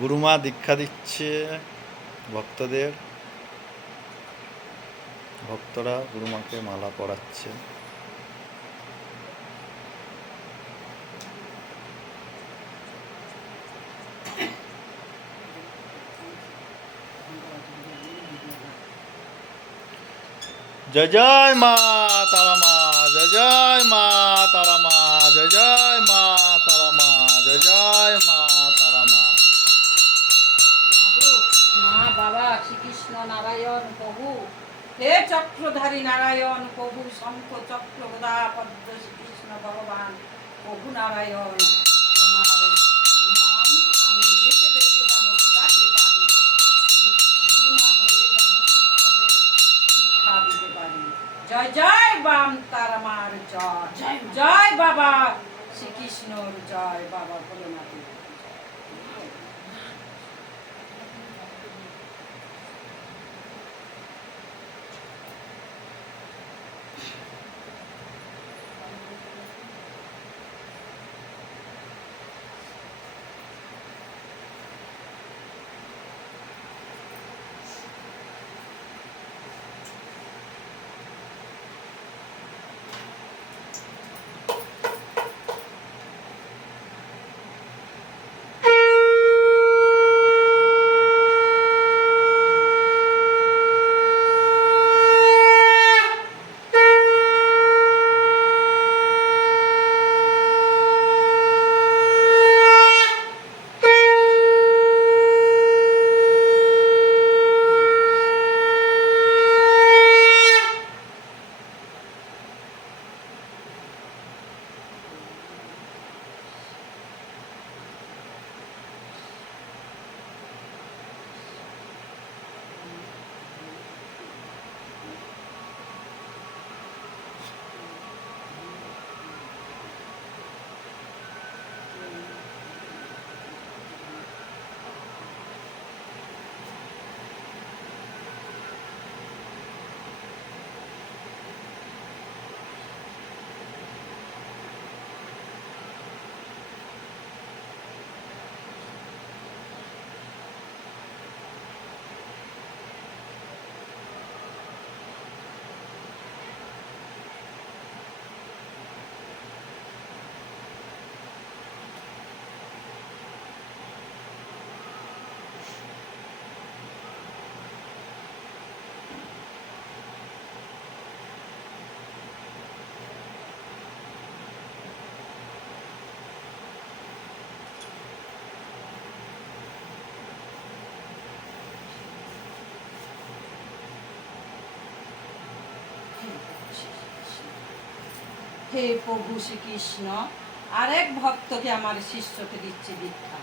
গুরুমা দীক্ষা দিচ্ছে ভক্তদের। ভক্তরা গুরুমাকে মালা পরাচ্ছে। জয় জয় মা তারা মা, জয় জয় মা তারা মা, জয় জয় মা তারা মা, জয় জয় মা তারা মা। মা বাবা শ্রীকৃষ্ণ নারায়ণ প্রভু, হে চক্রধারী নারায়ণ প্রভু, শঙ্খ চক্র গদা পদ্ম শ্রীকৃষ্ণ ভগবান প্রভু নারায়ণ, তোমার নাম আমি দেশে দেশে যেন বিলাতে পারি, গুরুমা হয়ে যেন শিষ্যদের শিক্ষা দিতে পারি। জয় জয় বাম তারামার জয়, জয় বাবা শ্রীকৃষ্ণর জয়, বাবা ভোলেনাথের। হে প্রভু শ্রীকৃষ্ণ, আরেক ভক্তকে আমার শিষ্যকে দিচ্ছে দীক্ষা।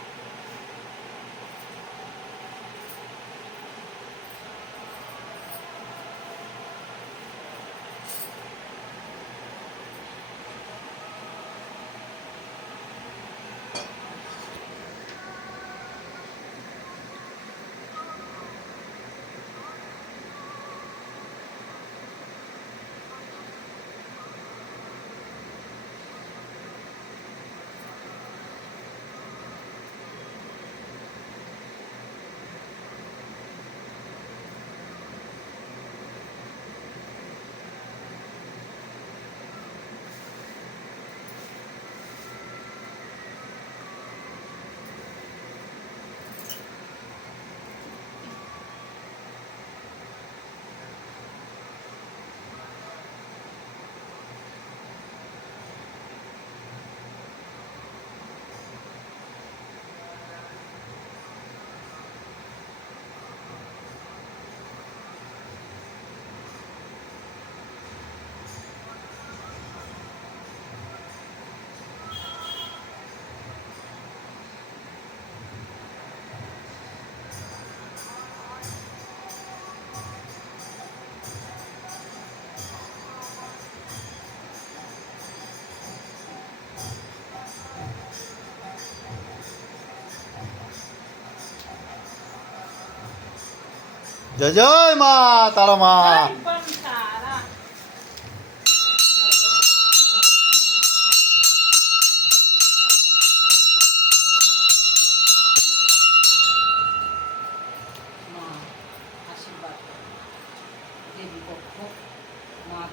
জয় জয় মা তারা মা।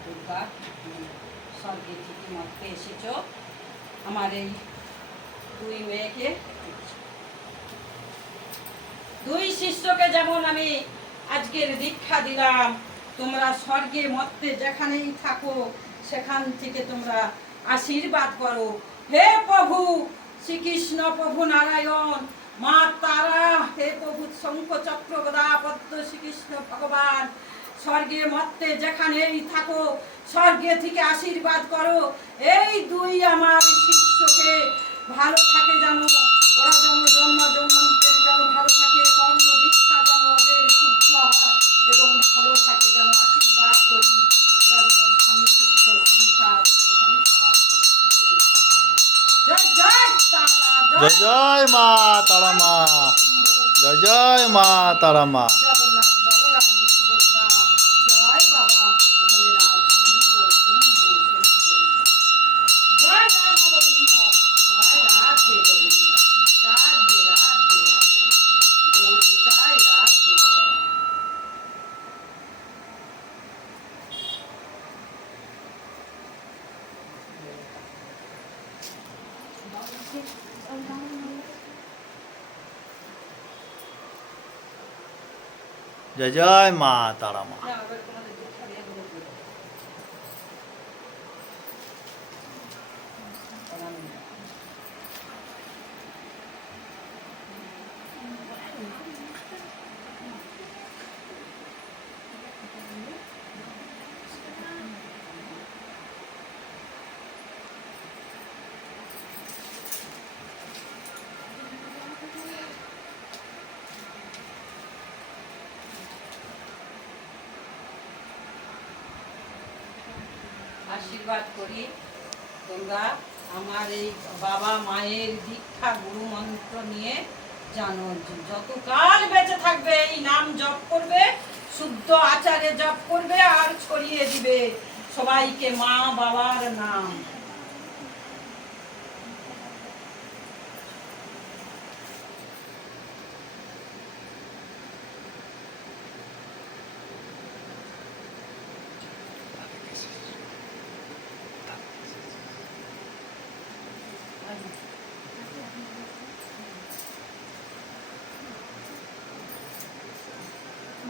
দুর্গা স্বর্গে থেকে মর্তে এসেছ আমার এই দুই মেয়েকে, দুই শিষ্যকে যেমন আমি আজকের দীক্ষা দিলাম, তোমরা স্বর্গে মর্তে যেখানেই থাকো সেখান থেকে তোমরা আশীর্বাদ করো। হে প্রভু শ্রীকৃষ্ণ, প্রভু নারায়ণ, মা তারা, হে প্রভু শঙ্খ চক্র গদা পদ্ম শ্রীকৃষ্ণ ভগবান, স্বর্গে মর্তে যেখানেই থাকো স্বর্গে থেকে আশীর্বাদ করো। এই দুই আমার শিষ্যকে ভালো থাকে জানো, ওরা যেন জন্ম জন্মান্তরে যেন ভালো থাকে, কর্ম দীক্ষা যেন ওদের শুদ্ধ হয় এবং ভালো থাকে যেন আশীর্বাদ করি। ওরা যেন স্বামী পুত্র সংসার জয় জয় তারা, জয় জয় মা তারা মা, জয় জয় মা তারা মা। জগন্নাথ বলরাম সুভদ্রা, জয় বাবা ভোলেনাথ শিব শম্ভু শম্ভু, জয় রাম গোবিন্দ, জয় রাধে গোবিন্দ, রাধে রাধে গৌরীতায় রাধে। জয় জয় মা তারা মা। না, আবার তোমাদের দীক্ষা দিয়ে দেবো। আশীর্বাদ করি তোমরা আমার এই বাবা মায়ের দীক্ষা গুরু মন্ত্র নিয়ে জানো, যতকাল বেঁচে থাকবে এই নাম জপ করবে, শুদ্ধ আচারে জপ করবে আর ছড়িয়ে দিবে সবাইকে মা বাবার নাম।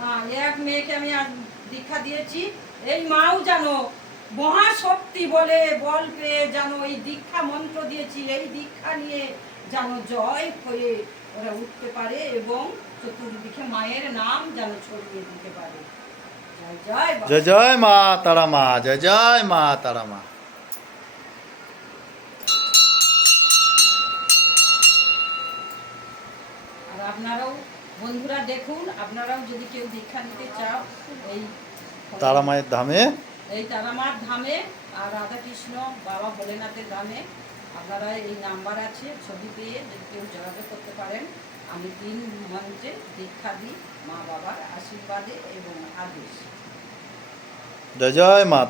মা এক মেয়েকে আমি আজ দীক্ষা দিয়েছি, এই মাও জানো মহাশক্তি বলে বল পেয়ে জানো এই দীক্ষা মন্ত্র দিয়েছি, এই দীক্ষা নিয়ে জানো জয় হয়ে ওরা উঠতে পারে এবং চতুর্দিকে মায়ের নাম যেন ছড়িয়ে দিতে পারে। জয় জয় বাবা। জয় জয় মা তারা মা, জয় জয় মা তারা মা। আর আপনারাও বন্ধুরা দেখুন, আপনারাও যদি কেউ দীক্ষা নিতে চাও এই তারা মায়ের ধামে, এই তারামার ধামে আর রাধাকৃষ্ণ বাবা ভোলেনাথের ধামে আপনারা এই নাম্বার আছে, ছবি পেয়ে যদি কেউ যোগাযোগ করতে পারেন। আমি 3 মন্ত্রে দীক্ষা দিই মা বাবার আশীর্বাদে এবং আদেশ। জয় জয় মা।